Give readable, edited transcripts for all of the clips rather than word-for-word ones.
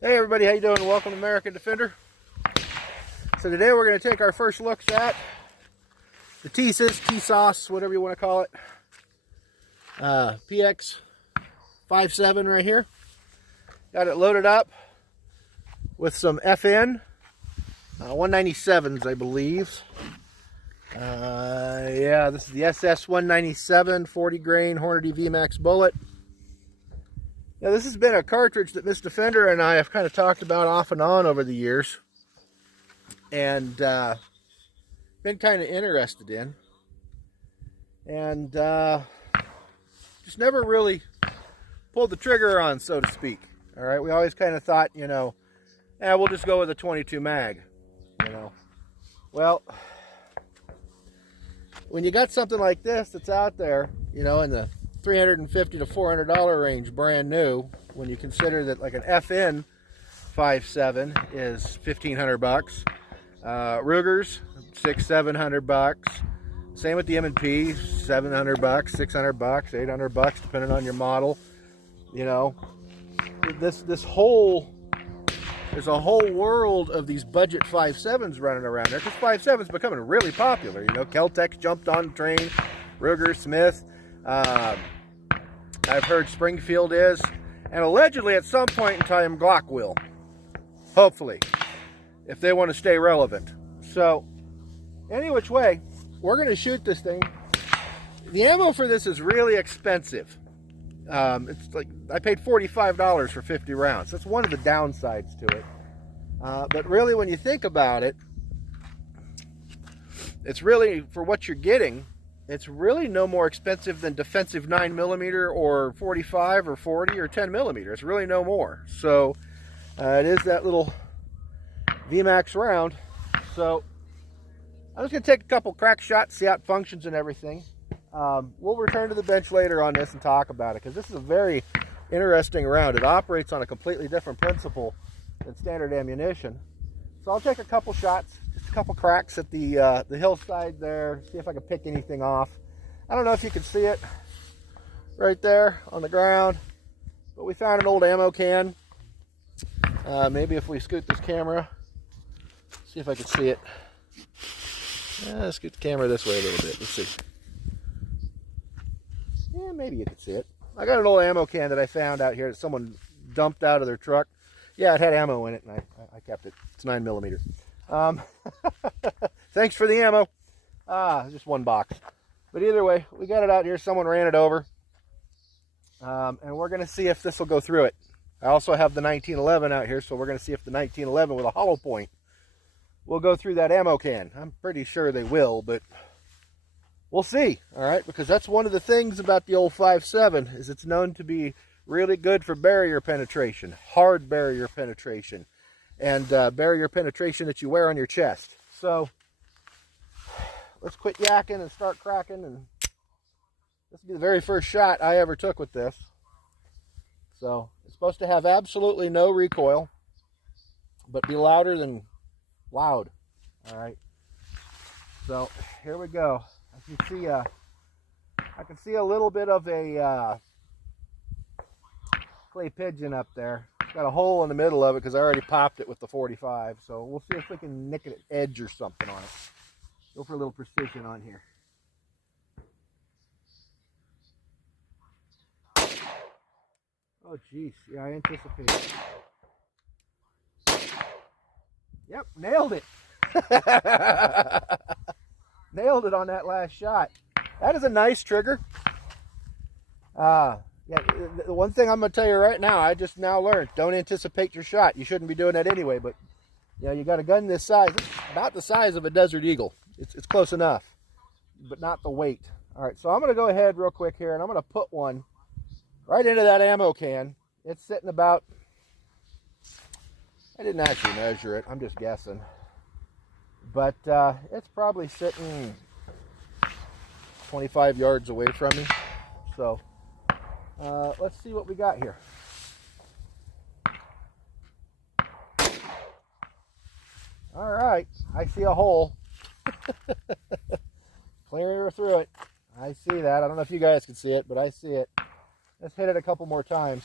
Hey everybody, how you doing? Welcome to American Defender. So today we're going to take our first looks at the Tisas, whatever you want to call it, PX5.7 right here. Got it loaded up with some FN 197s, I believe. Yeah, this is the SS 197 40 grain Hornady VMAX bullet. Now this has been a cartridge that Miss Defender and I have kind of talked about off and on over the years, and been kind of interested in, and just never really pulled the trigger on, so to speak. All right, we always kind of thought, we'll just go with a 22 mag, Well, when you got something like this that's out there, in the $350 to $400 range, brand new, when you consider that like an FN 5.7 is $1,500, Ruger's $600-700, same with the M&P, $700, $600, $800, depending on your model. There's a whole world of these budget 5.7s running around there, because 5.7 is becoming really popular. Kel-Tec jumped on the train, Ruger, Smith. I've heard Springfield is, and allegedly at some point in time Glock will, hopefully, if they want to stay relevant. So any which way, we're going to shoot this thing. The ammo for this is really expensive. It's like I paid $45 for 50 rounds. That's one of the downsides to it. But really, when you think about it, it's really, for what you're getting, it's really no more expensive than defensive 9mm or 45 or 40 or 10mm. It's really no more. So it is that little VMAX round. So I'm just going to take a couple crack shots, see how it functions and everything. We'll return to the bench later on this and talk about it, because this is a very interesting round. It operates on a completely different principle than standard ammunition. So I'll take a couple shots, just a couple cracks at the hillside there, see if I can pick anything off. I don't know if you can see it right there on the ground, but we found an old ammo can. Maybe if we scoot this camera, see if I can see it. Scoot the camera this way a little bit. Let's see. Yeah, maybe you can see it. I got an old ammo can that I found out here that someone dumped out of their truck. Yeah, it had ammo in it, and I kept it. It's 9mm. Thanks for the ammo. Just one box. But either way, we got it out here. Someone ran it over. And we're going to see if this will go through it. I also have the 1911 out here, so we're going to see if the 1911 with a hollow point will go through that ammo can. I'm pretty sure they will, but we'll see. All right, because that's one of the things about the old 5.7 is it's known to be really good for barrier penetration, hard barrier penetration, and barrier penetration that you wear on your chest. So let's quit yakking and start cracking. And this will be the very first shot I ever took with this. So it's supposed to have absolutely no recoil, but be louder than loud. All right. So here we go. I can see a little bit of a clay pigeon up there. It's got a hole in the middle of it because I already popped it with the 45. So we'll see if we can nick it at edge or something on it. Go for a little precision on here. Oh geez, yeah, I anticipated. Yep, nailed it. Nailed it on that last shot. That is a nice trigger. Yeah, the one thing I'm going to tell you right now, I just now learned, don't anticipate your shot. You shouldn't be doing that anyway, but you got a gun this size. It's about the size of a Desert Eagle. It's close enough, but not the weight. All right, so I'm going to go ahead real quick here, and I'm going to put one right into that ammo can. It's sitting about, I didn't actually measure it, I'm just guessing. But it's probably sitting 25 yards away from me. So let's see what we got here. All right, I see a hole. Clear through it. I see that. I don't know if you guys can see it, but I see it. Let's hit it a couple more times.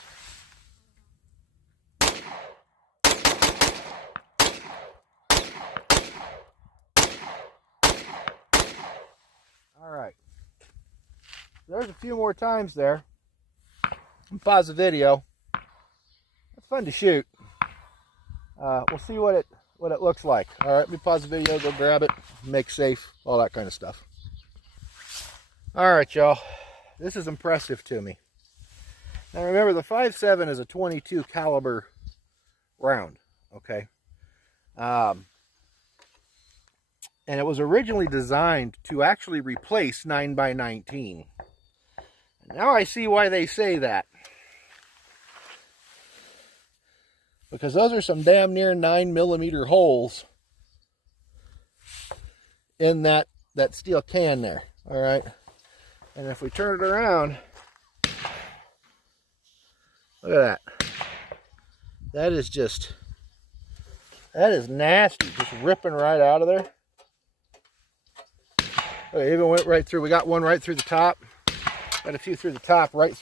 there's a few more times there. Pause the video. It's fun to shoot. We'll see what it looks like. All right, let me pause the video, go grab it, make safe, all that kind of stuff. All right, y'all. This is impressive to me. Now remember, the 5.7 is a 22 caliber round, okay? And it was originally designed to actually replace 9x19. Now I see why they say that. Because those are some damn near 9mm holes in that steel can there. All right. And if we turn it around, look at that. That is nasty. Just ripping right out of there. Oh, it even went right through. We got one right through the top. Got a few through the top, went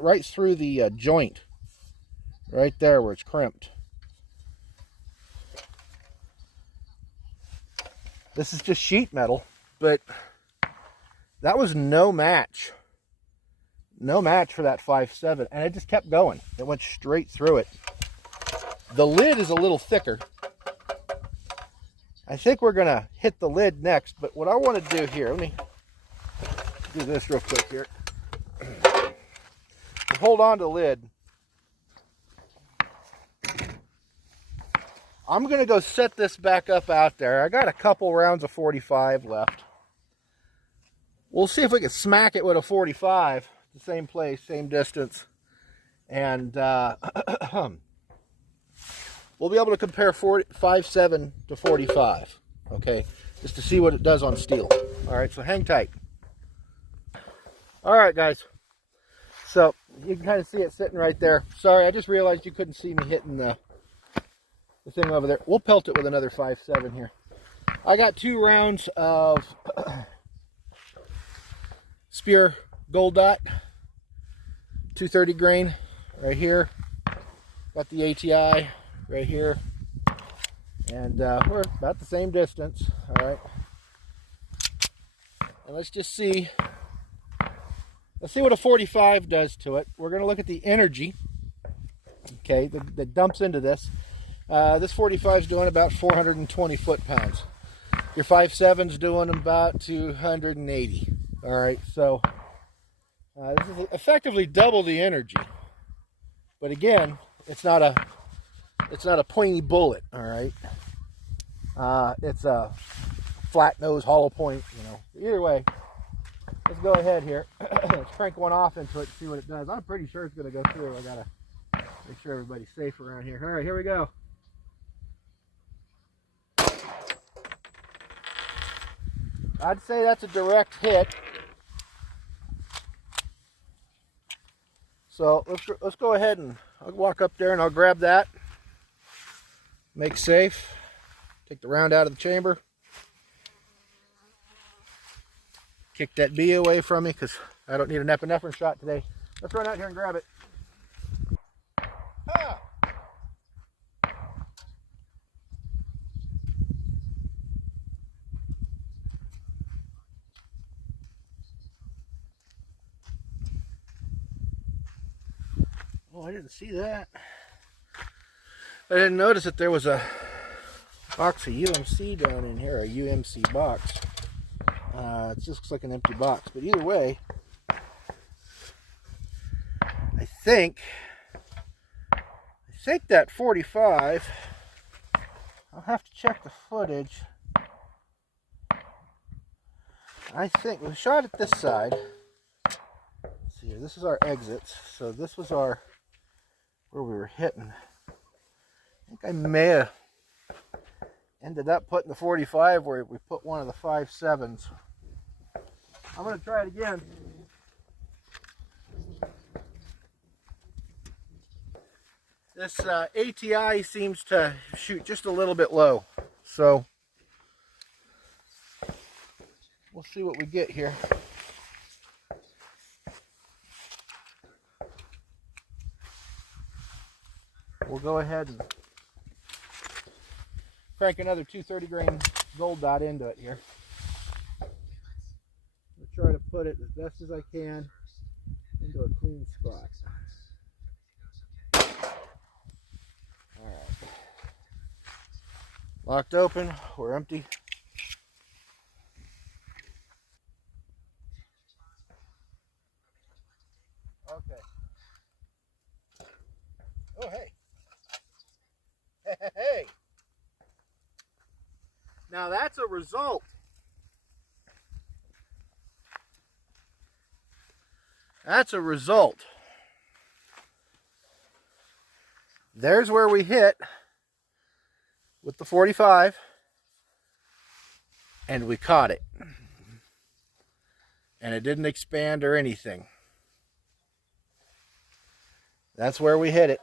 right through the joint. Right there where it's crimped. This is just sheet metal, but that was no match. No match for that 5.7, and it just kept going. It went straight through it. The lid is a little thicker. I think we're gonna hit the lid next, but what I want to do here, let me do this real quick here. Hold on to the lid. I'm going to go set this back up out there. I got a couple rounds of 45 left. We'll see if we can smack it with a 45. The same place, same distance. And we'll be able to compare 5.7 to 45. Okay, just to see what it does on steel. All right, so hang tight. All right, guys. So you can kind of see it sitting right there. Sorry, I just realized you couldn't see me hitting the thing over there. We'll pelt it with another 5.7 here. I got 2 rounds of Spear Gold Dot, 230 grain right here. Got the ATI right here, and we're about the same distance. All right, and let's just see. Let's see what a 45 does to it. We're going to look at the energy, okay, that dumps into this. This 45 is doing about 420 foot-pounds. Your 5.7 is doing about 280. All right, so this is effectively double the energy. But again, it's not a pointy bullet. All right, it's a flat nose, hollow point. You know, either way. Let's go ahead here. Let's crank one off into it and see what it does. I'm pretty sure it's going to go through. I gotta make sure everybody's safe around here. All right, here we go. I'd say that's a direct hit. So let's go ahead and I'll walk up there and I'll grab that. Make safe. Take the round out of the chamber. Kick that bee away from me because I don't need an epinephrine shot today. Let's run out here and grab it. Ah! Oh, I didn't see that. I didn't notice that there was a box of UMC down in here, a UMC box. It just looks like an empty box, but either way, I think that 45, I'll have to check the footage. I think we shot at this side. Let's see here, this is our exits. So this was where we were hitting. I think I may have ended up putting the 45 where we put one of the 5.7s. I'm going to try it again. This ATI seems to shoot just a little bit low, so we'll see what we get here. We'll go ahead and crank another 230 grain gold dot into it here. try to put it as best as I can into a clean spot. All right. Locked open, we're empty. Okay. Oh, hey. Hey. Now that's a result. That's a result. There's where we hit with the 45, and we caught it. And it didn't expand or anything. That's where we hit it.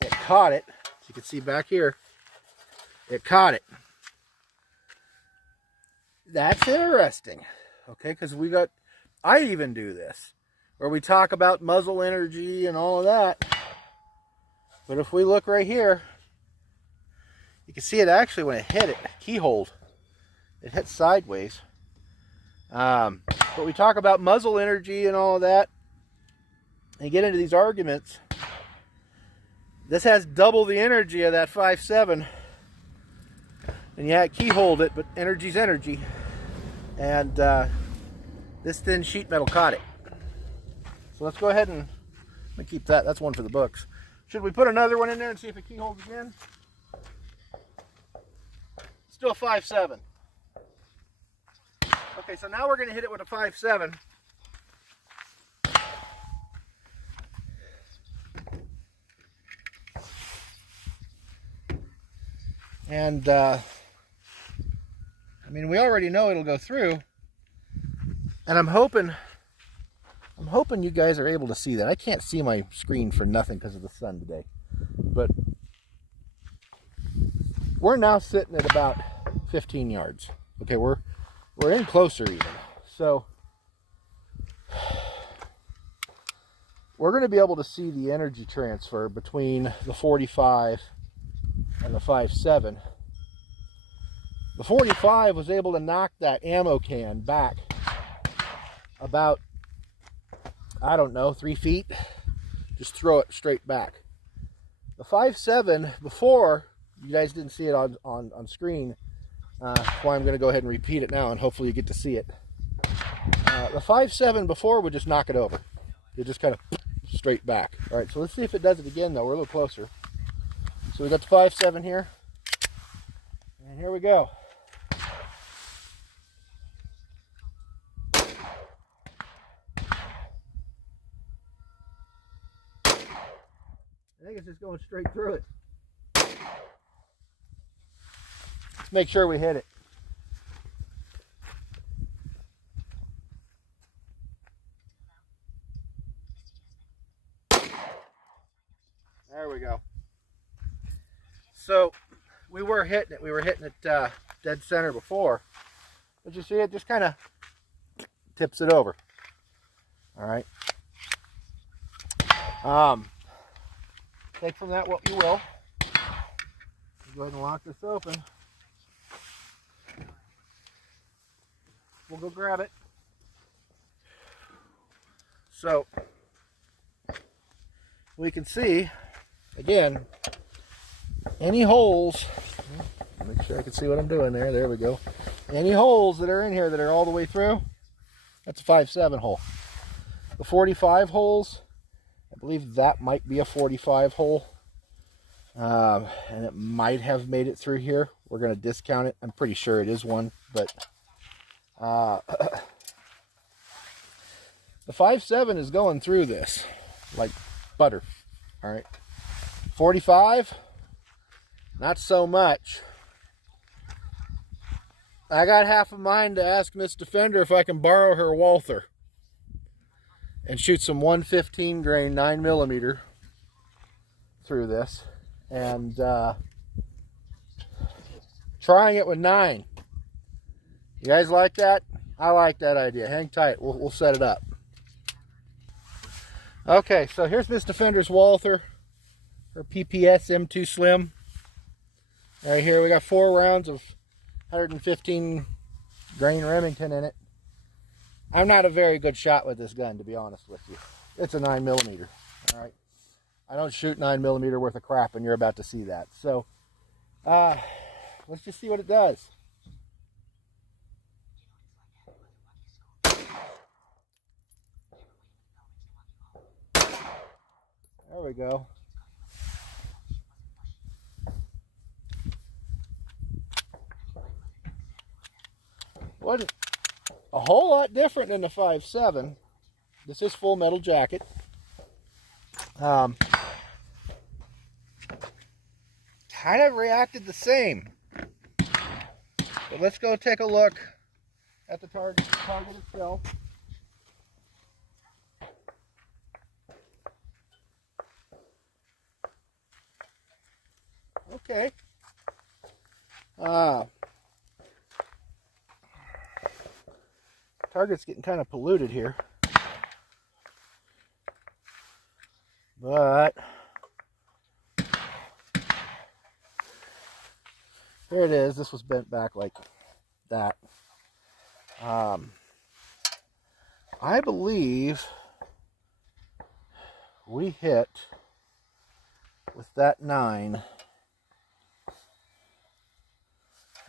It caught it. As you can see back here, it caught it. That's interesting, okay, because I even do this, where we talk about muzzle energy and all of that. But if we look right here, you can see it actually when it hit it, keyholed. It hit sideways. But we talk about muzzle energy and all of that, and get into these arguments. This has double the energy of that 5.7. And yeah, it keyholed it, but energy's energy. And this thin sheet metal caught it. So let's go ahead and let me keep that. That's one for the books. Should we put another one in there and see if it keyholds again? Still 5.7. Okay, so now we're going to hit it with a 5.7. And I mean, we already know it'll go through, and I'm hoping you guys are able to see that. I can't see my screen for nothing because of the sun today, but we're now sitting at about 15 yards. Okay, we're in closer even, so we're going to be able to see the energy transfer between the 45 and the 5.7. The 45 was able to knock that ammo can back about, I don't know, 3 feet. Just throw it straight back. The 5.7, before, you guys didn't see it on screen, that's why I'm going to go ahead and repeat it now, and hopefully you get to see it. The 5.7 before would just knock it over. It just kind of straight back. All right, so let's see if it does it again, though. We're a little closer. So we got the 5.7 here, and here we go. I think it's just going straight through it. Let's make sure we hit it. There we go. So we were hitting it. We were hitting it dead center before. But you see, it just kind of tips it over. All right. Take from that what you will. Go ahead and lock this open. We'll go grab it. So we can see, again, any holes, make sure I can see what I'm doing there. There we go. Any holes that are in here that are all the way through, that's a 5.7 hole. The 45 holes, I believe that might be a 45 hole. And it might have made it through here. We're going to discount it. I'm pretty sure it is one, but the 5.7 is going through this like butter. All right. 45, not so much. I got half a mind to ask Miss Defender if I can borrow her Walther and shoot some 115 grain 9mm through this, and trying it with 9. You guys like that? I like that idea. Hang tight. We'll set it up. Okay, so here's Miss Defender's Walther, her PPS M2 Slim. Right here we got 4 rounds of 115 grain Remington in it. I'm not a very good shot with this gun, to be honest with you. It's a 9mm. All right. I don't shoot 9mm worth of crap, and you're about to see that. So, let's just see what it does. There we go. Wasn't a whole lot different than the 5.7. This is full metal jacket. Kind of reacted the same. But let's go take a look at the target itself. Okay. Target's getting kind of polluted here. But there it is. This was bent back like that. I believe we hit with that 9.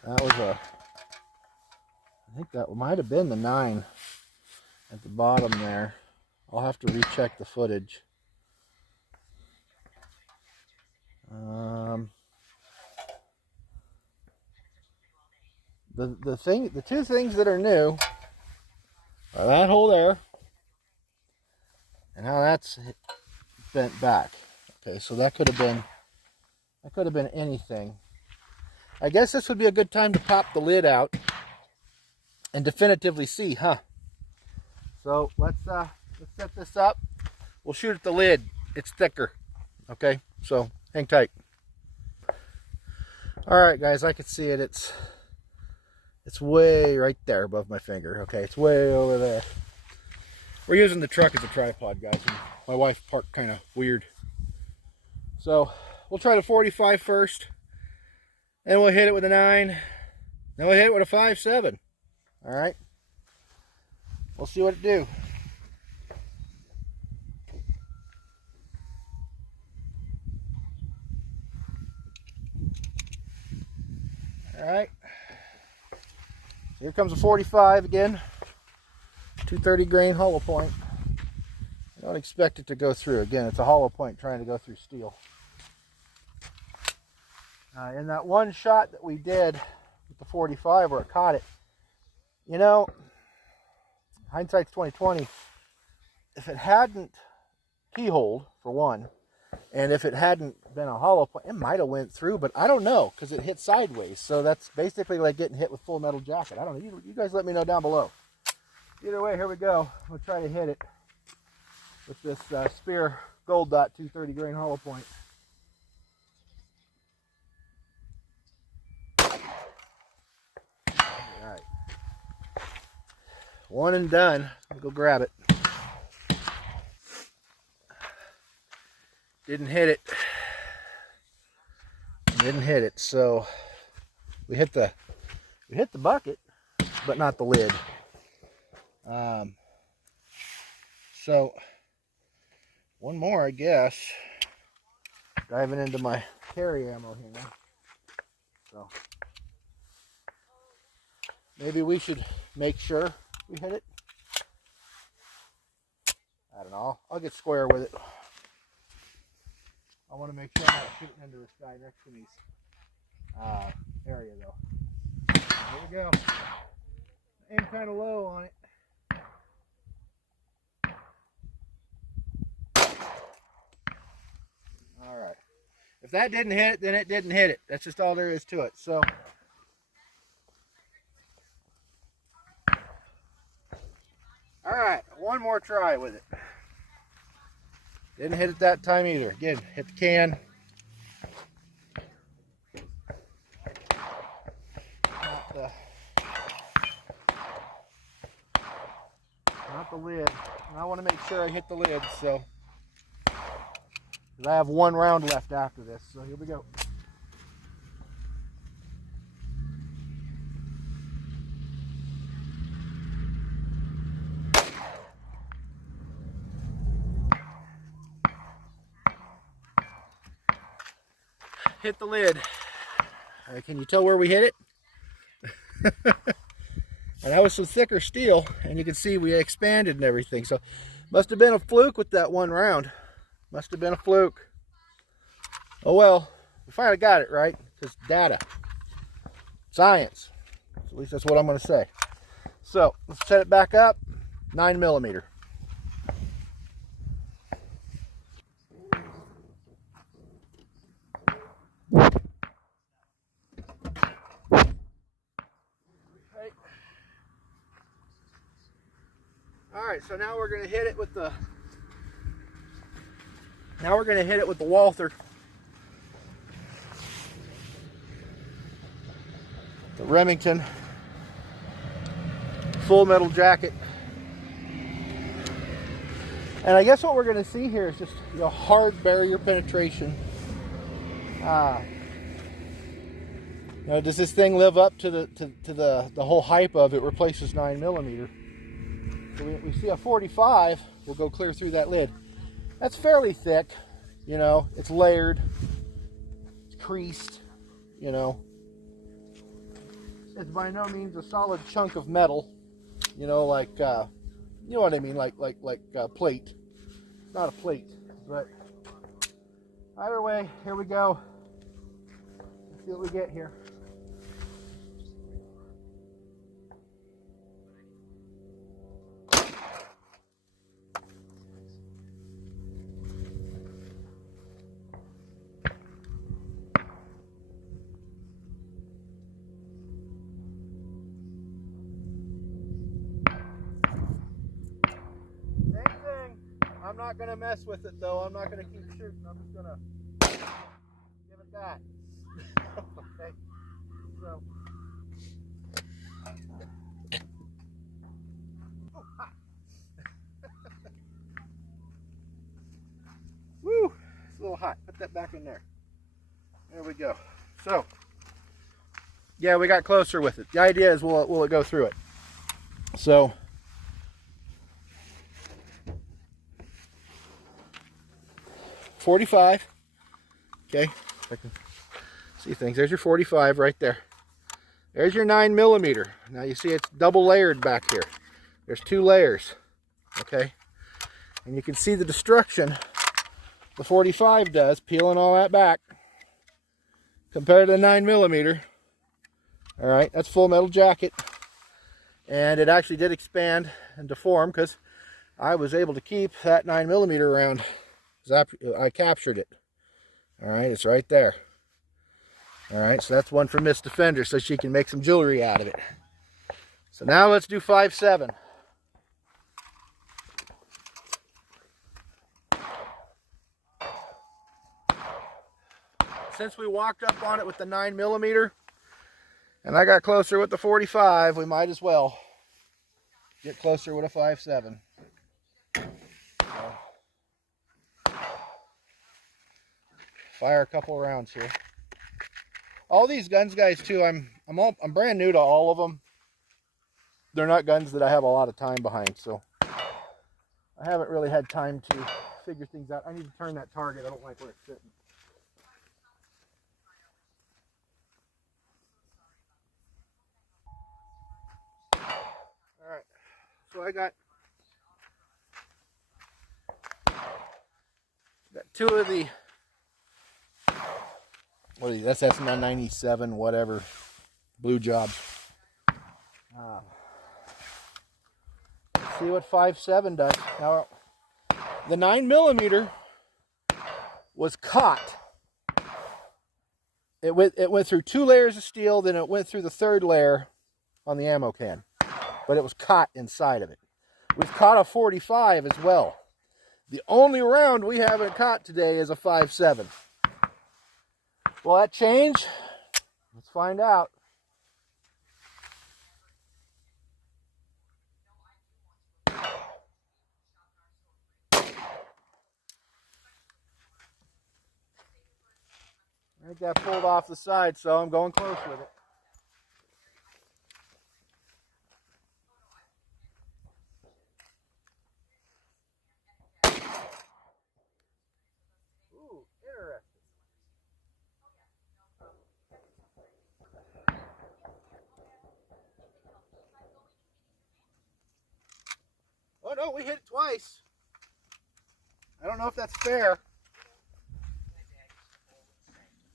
That was I think that might have been the 9 at the bottom there. I'll have to recheck the footage. The two things that are new are that hole there and how that's bent back. Okay, so that could have been anything. I guess this would be a good time to pop the lid out and definitively see, huh? So let's set this up. We'll shoot at the lid. It's thicker. Okay, so hang tight. All right, guys, I can see it. It's way right there above my finger. Okay, it's way over there. We're using the truck as a tripod, guys. And my wife parked kind of weird. So we'll try the 45 first. Then we'll hit it with a 9. Then we'll hit it with a 5.7. All right. We'll see what it do. All right. So here comes a 45 again. 230 grain hollow point. I don't expect it to go through. Again, it's a hollow point trying to go through steel. In that one shot that we did with the 45 where it caught it, you know, hindsight's 20/20. If it hadn't keyholed, for one, and if it hadn't been a hollow point, it might have went through, but I don't know because it hit sideways. So that's basically like getting hit with full metal jacket. I don't know. You guys let me know down below. Either way, here we go. I'm going to try to hit it with this Spear Gold Dot 230 grain hollow point. Alright. One and done. I'll go grab it. Didn't hit it. Didn't hit it. So we hit the bucket, but not the lid. So one more, I guess. Diving into my carry ammo here now. So maybe we should make sure we hit it. I don't know. I'll get square with it. I want to make sure I'm not shooting into this guy next to me's area though. Here we go. Aim kind of low on it. All right. If that didn't hit it, then it didn't hit it. That's just all there is to it. So, all right, one more try with it. Didn't hit it that time either. Again, hit the can. Not the lid. And I want to make sure I hit the lid, so. Because I have one round left after this, so here we go. hit the lid. Can you tell where we hit it? And that was some thicker steel, and you can see we expanded and everything. So must have been a fluke with that one round. Must have been a fluke. Oh well, we finally got it right, because data, science. At least that's what I'm going to say. So let's set it back up. 9mm. All right, so now we're going to hit it with the Walther. The Remington full metal jacket. And I guess what we're going to see here is just, you know, hard barrier penetration. You know, does this thing live up to the whole hype of it replaces 9mm? So we see a 45 will go clear through that lid. That's fairly thick, you know, it's layered, it's creased, you know. It's by no means a solid chunk of metal, you know, like, you know what I mean, like plate. It's not a plate, but either way, here we go. Let's see what we get here. I'm not going to mess with it though. I'm not going to keep shooting. I'm just going to give it that. Okay. So. Oh, hot. Woo! It's a little hot. Put that back in there. There we go. So. Yeah, we got closer with it. The idea is will it go through it? So. .45. Okay, I can see things. There's your 45 right there. There's your 9mm. Now you see it's double layered back here. There's 2 layers. Okay, and you can see the destruction the 45 does, peeling all that back compared to the 9mm. All right, that's full metal jacket, and it actually did expand and deform because I was able to keep that 9mm round. I captured it. All right, it's right there. All right, so that's one for Miss Defender, so she can make some jewelry out of it. So now let's do 5.7. Since we walked up on it with the 9mm, and I got closer with the 45, we might as well get closer with a 5.7. Fire a couple rounds here. All these guns, guys, too, I'm brand new to all of them. They're not guns that I have a lot of time behind, so I haven't really had time to figure things out. I need to turn that target. I don't like where it's sitting. All right, so I got 2 of the. What are these? That's S97, whatever, blue jobs. See what 5.7 does. Now, the 9mm was caught. It went through 2 layers of steel, then it went through the 3rd layer on the ammo can, but it was caught inside of it. We've caught a 45 as well. The only round we haven't caught today is a 5.7. Will that change? Let's find out. I think that pulled off the side, so I'm going close with it. Ooh, interesting. Oh no, we hit it twice. I don't know if that's fair.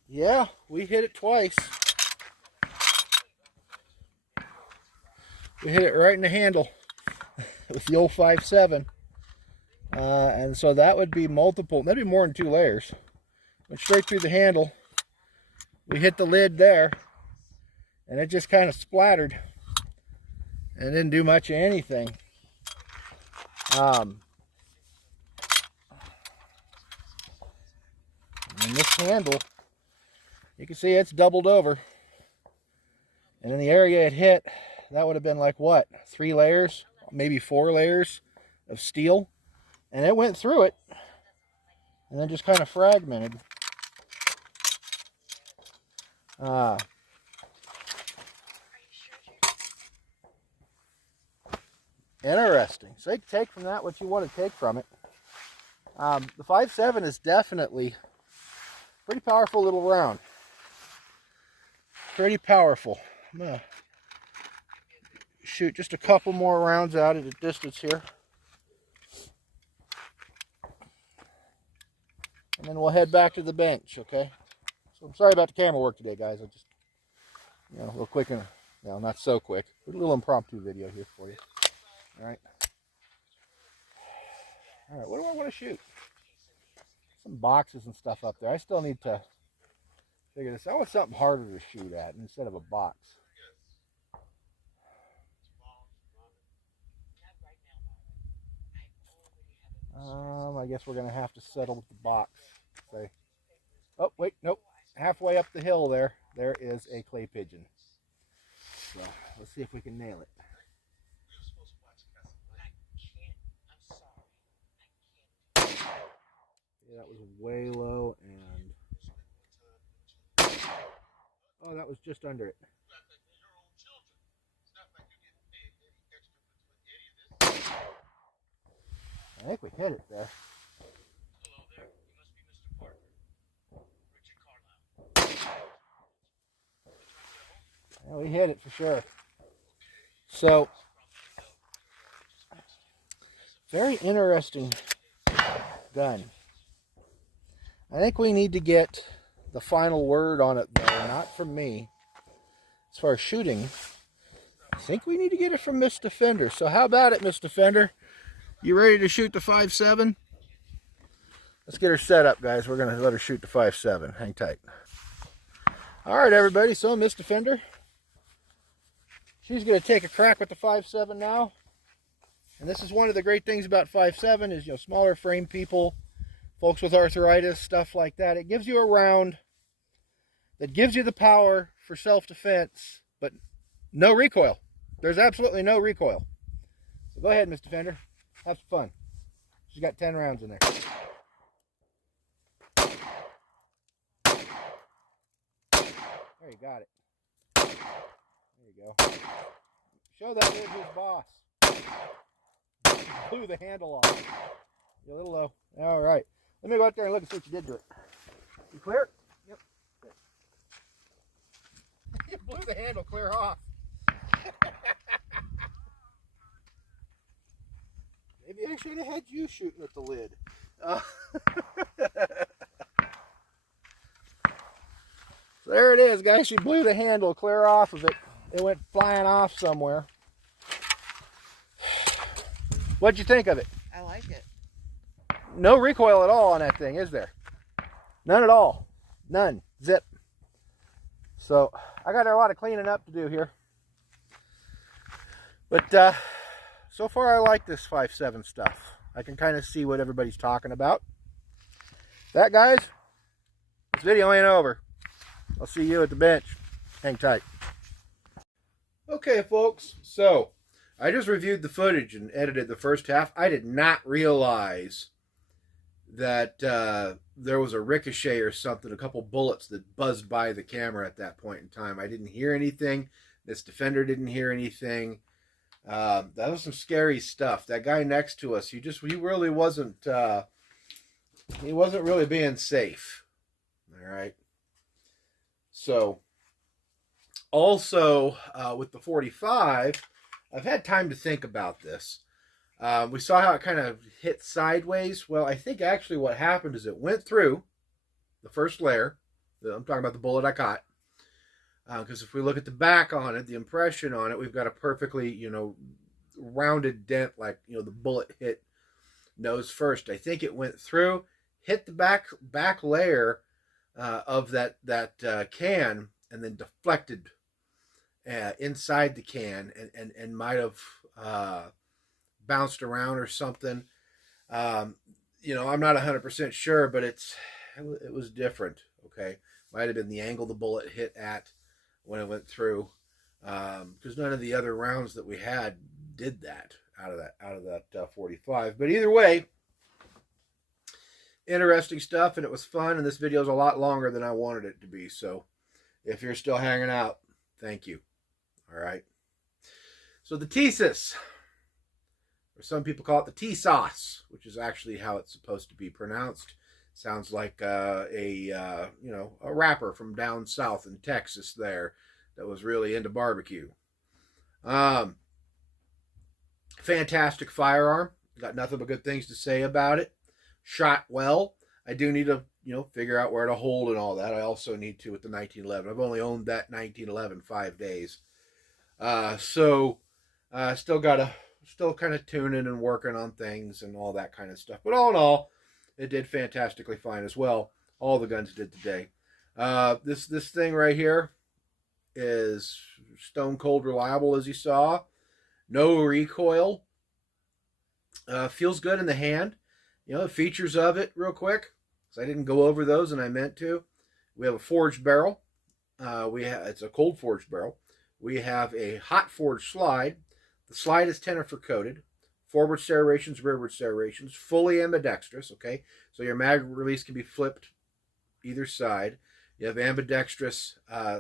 Yeah, we hit it twice. We hit it right in the handle with the old 5.7. And so that would be multiple, that'd be more than 2 layers. Went straight through the handle. We hit the lid there, and it just kind of splattered and didn't do much of anything. And this handle, you can see it's doubled over. And in the area it hit, that would have been like what? 3 layers, maybe 4 layers of steel. And it went through it and then just kind of fragmented. Interesting. So you can take from that what you want to take from it. The 5.7 is definitely a pretty powerful little round. Pretty powerful. I'm going to shoot just a couple more rounds out at a distance here. And then we'll head back to the bench, okay? So I'm sorry about the camera work today, guys. I just, you know, real quick and, well, not so quick. A little impromptu video here for you. All right. All right, what do I want to shoot? Some boxes and stuff up there. I still need to figure this out. I want something harder to shoot at instead of a box. I guess we're going to have to settle with the box. Say, oh, wait, nope. Halfway up the hill there is a clay pigeon. So let's see if we can nail it. Yeah, that was way low, and oh, that was just under it. I think we hit it there. Hello there. You must be Mr. Parker. Richard Carlisle. Yeah, we hit it for sure. So, very interesting gun. I think we need to get the final word on it, though, not from me. As far as shooting, I think we need to get it from Miss Defender. So how about it, Miss Defender? You ready to shoot the 5.7? Let's get her set up, guys. We're going to let her shoot the 5.7. Hang tight. All right, everybody. So, Miss Defender, she's going to take a crack with the 5.7 now. And this is one of the great things about 5.7 is, you know, smaller frame people, folks with arthritis, stuff like that. It gives you a round that gives you the power for self-defense, but no recoil. There's absolutely no recoil. So go ahead, Miss Defender. Have some fun. She's got 10 rounds in there. There, you got it. There you go. Show that dude who's boss. Blew the handle off. You're a little low. All right. Let me go out there and look and see what you did to it. You clear? Yep. Good. You blew the handle clear off. Maybe I should have had you shooting at the lid. So there it is, guys. She blew the handle clear off of it. It went flying off somewhere. What'd you think of it? I like it. No recoil at all on that thing, is there? None at all. None. Zip. So I got a lot of cleaning up to do here. But so far I like this 5.7 stuff. I can kind of see what everybody's talking about. That, guys, this video ain't over. I'll see you at the bench. Hang tight. Okay, folks, so I just reviewed the footage and edited the first half. I did not realize that there was a ricochet or something, a couple bullets that buzzed by the camera at that point in time. I didn't hear anything. This Defender didn't hear anything. That was some scary stuff. That guy next to us, he really wasn't, he wasn't really being safe. All right. So, also, with the 45, I've had time to think about this. We saw how it kind of hit sideways. Well, I think actually what happened is it went through the first layer. I'm talking about the bullet I caught. Because if we look at the back on it, the impression on it, we've got a perfectly, rounded dent, like, the bullet hit nose first. I think it went through, hit the back layer of that can, and then deflected inside the can, and might have bounced around or something. I'm not 100% sure, but it was different. Okay, might have been the angle the bullet hit at when it went through, because none of the other rounds that we had did that out of that 45. But either way, interesting stuff, and it was fun. And this video is a lot longer than I wanted it to be. So if you're still hanging out, thank you. All right. So the Tisas, or some people call it the Tisas, which is actually how it's supposed to be pronounced. Sounds like a rapper from down south in Texas there that was really into barbecue. Fantastic firearm. Got nothing but good things to say about it. Shot well. I do need to, figure out where to hold and all that. I also need to with the 1911. I've only owned that 1911 5 days. Still kind of tuning and working on things and all that kind of stuff. But all in all, it did fantastically fine as well. All the guns did today. This thing right here is stone cold reliable, as you saw. No recoil. Feels good in the hand. The features of it real quick, because I didn't go over those and I meant to. We have a forged barrel. It's a cold forged barrel. We have a hot forged slide. The slide is Tenefer coated. Forward serrations, rearward serrations, fully ambidextrous, okay? So your mag release can be flipped either side. You have ambidextrous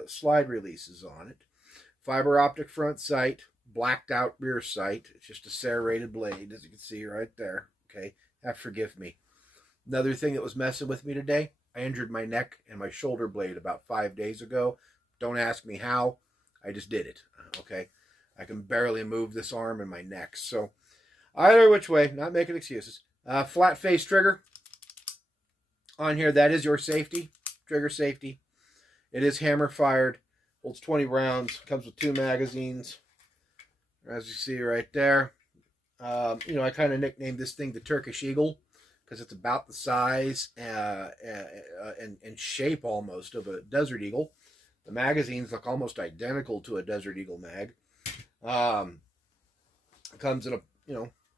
slide releases on it. Fiber optic front sight, blacked out rear sight. It's just a serrated blade, as you can see right there, okay? Forgive me. Another thing that was messing with me today, I injured my neck and my shoulder blade about 5 days ago. Don't ask me how. I just did it, okay? I can barely move this arm and my neck. So either which way, not making excuses. Flat face trigger on here. That is your safety, trigger safety. It is hammer fired. Holds 20 rounds. Comes with 2 magazines, as you see right there. I kind of nicknamed this thing the Turkish Eagle because it's about the size and shape almost of a Desert Eagle. The magazines look almost identical to a Desert Eagle mag. It comes in a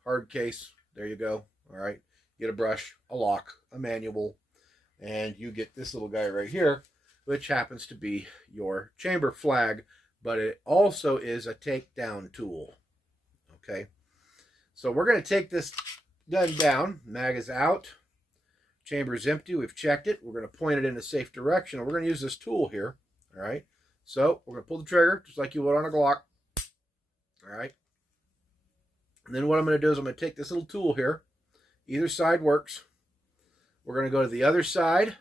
hard case. There you go. All right, you get a brush, a lock, a manual, and you get this little guy right here, which happens to be your chamber flag, but it also is a takedown tool. Okay. So we're going to take this gun down. Mag is out. Chamber is empty. We've checked it. We're going to point it in a safe direction. And we're going to use this tool here. All right. So we're going to pull the trigger just like you would on a Glock. All right. And then what I'm going to do is I'm going to take this little tool here. Either side works. We're going to go to the other side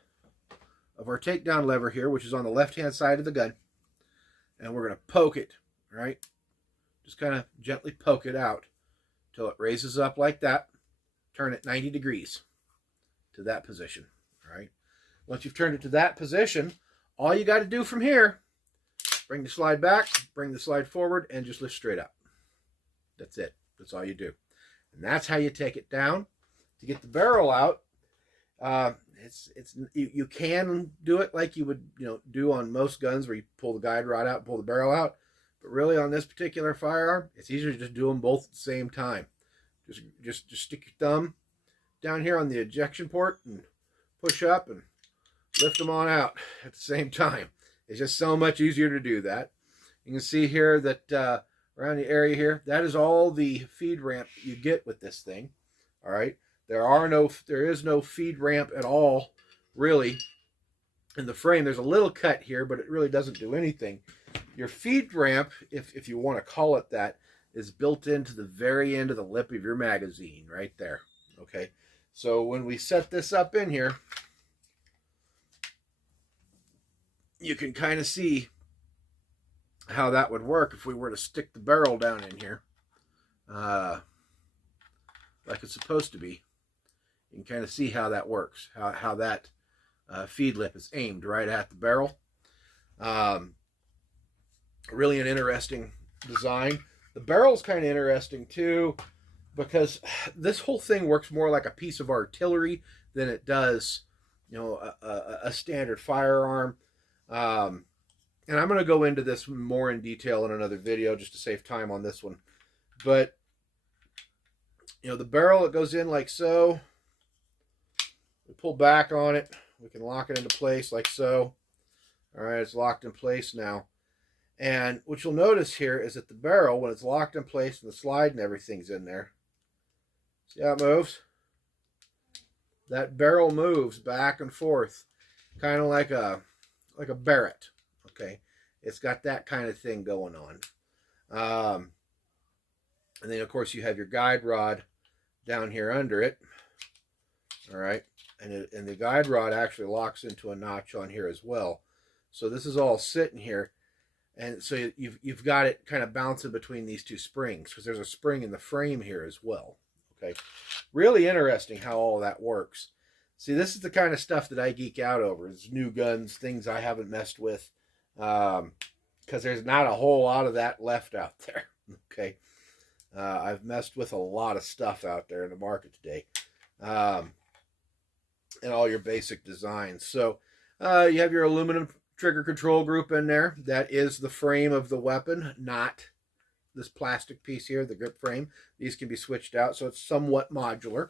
of our takedown lever here, which is on the left-hand side of the gun. And we're going to poke it. All right. Just kind of gently poke it out till it raises up like that. Turn it 90 degrees to that position. All right. Once you've turned it to that position, all you got to do from here, bring the slide back, bring the slide forward, and just lift straight up. That's it. That's all you do. And that's how you take it down. To get the barrel out, you can do it like you would do on most guns, where you pull the guide rod out and pull the barrel out. But really, on this particular firearm, it's easier to just do them both at the same time. Just stick your thumb down here on the ejection port and push up and lift them on out at the same time. It's just so much easier to do that. You can see here that around the area here, that is all the feed ramp you get with this thing. All right. There is no feed ramp at all, really, in the frame. There's a little cut here, but it really doesn't do anything. Your feed ramp, if you want to call it that, is built into the very end of the lip of your magazine right there. Okay. So when we set this up in here, you can kind of see how that would work if we were to stick the barrel down in here. like it's supposed to be, you can kind of see how that works, how that feed lip is aimed right at the barrel. Really an interesting design. The barrel's kind of interesting too, because this whole thing works more like a piece of artillery than it does, you know, a standard firearm. And I'm going to go into this more in detail in another video just to save time on this one. But, you know, the barrel, it goes in like so. We pull back on it. We can lock it into place like so. All right, it's locked in place now. And what you'll notice here is that the barrel, when it's locked in place and the slide and everything's in there, see how it moves? That barrel moves back and forth, kind of like a Barrett. Okay, it's got that kind of thing going on. And then, of course, you have your guide rod down here under it. All right, and the guide rod actually locks into a notch on here as well. So this is all sitting here. And so you've got it kind of bouncing between these two springs, because there's a spring in the frame here as well. Okay, really interesting how all that works. See, this is the kind of stuff that I geek out over. It's new guns, things I haven't messed with, because there's not a whole lot of that left out there. Okay, I've messed with a lot of stuff out there in the market today, and all your basic designs. So you have your aluminum trigger control group in there. That is the frame of the weapon, not this plastic piece here, the grip frame. These can be switched out, so it's somewhat modular.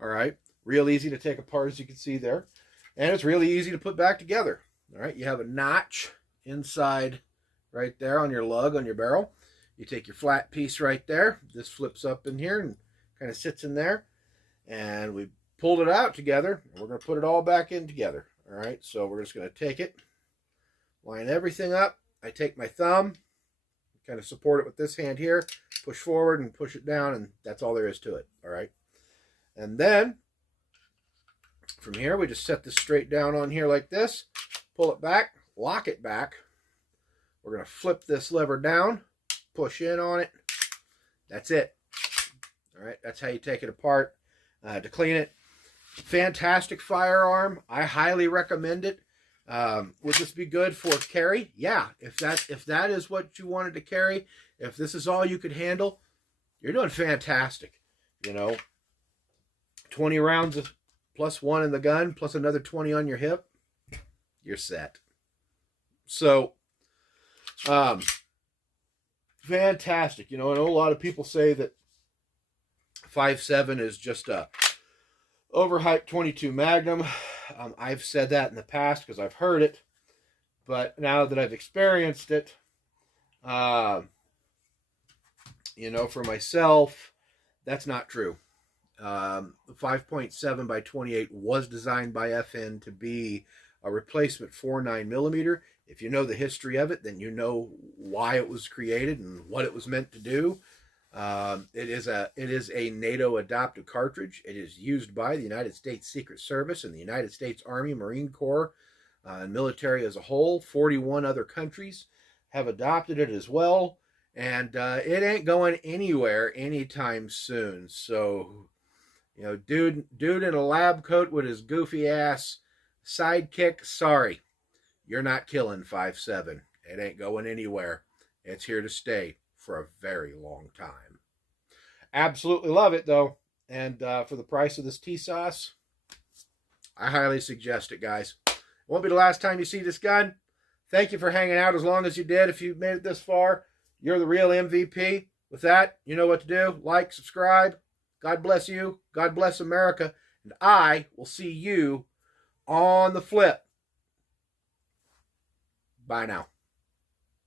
All right, real easy to take apart, as you can see there, and it's really easy to put back together. All right, you have a notch inside right there on your lug on your barrel. You take your flat piece right there. This flips up in here and kind of sits in there, and we pulled it out together, and we're going to put it all back in together. All right, so we're just going to take it, line everything up. I take my thumb, kind of support it with this hand here, push forward and push it down, and that's all there is to it. All right, and then from here we just set this straight down on here like this, pull it back, lock it back. We're going to flip this lever down, push in on it. That's it. All right, that's how you take it apart to clean it. Fantastic firearm. I highly recommend it. Would this be good for carry? Yeah, if that is what you wanted to carry, if this is all you could handle, you're doing fantastic. You know, 20 rounds of plus one in the gun, plus another 20 on your hip, you're set. So, fantastic. You know, I know a lot of people say that 5.7 is just a overhyped 22 Magnum. I've said that in the past because I've heard it, but now that I've experienced it, you know, for myself, that's not true. The 5.7 by 28 was designed by FN to be a replacement for 9mm. If you know the history of it, then you know why it was created and what it was meant to do. It is a NATO adopted cartridge. It is used by the United States Secret Service and the United States Army, Marine Corps, and military as a whole. 41 other countries have adopted it as well, and it ain't going anywhere anytime soon. So, you know, dude in a lab coat with his goofy ass sidekick, sorry, you're not killing 5.7. It ain't going anywhere. It's here to stay for a very long time. Absolutely love it, though. And for the price of this Tisas, I highly suggest it, guys. It won't be the last time you see this gun. Thank you for hanging out as long as you did. If you've made it this far, you're the real MVP. With that, you know what to do. Like, subscribe. God bless you. God bless America. And I will see you on the flip. Bye now.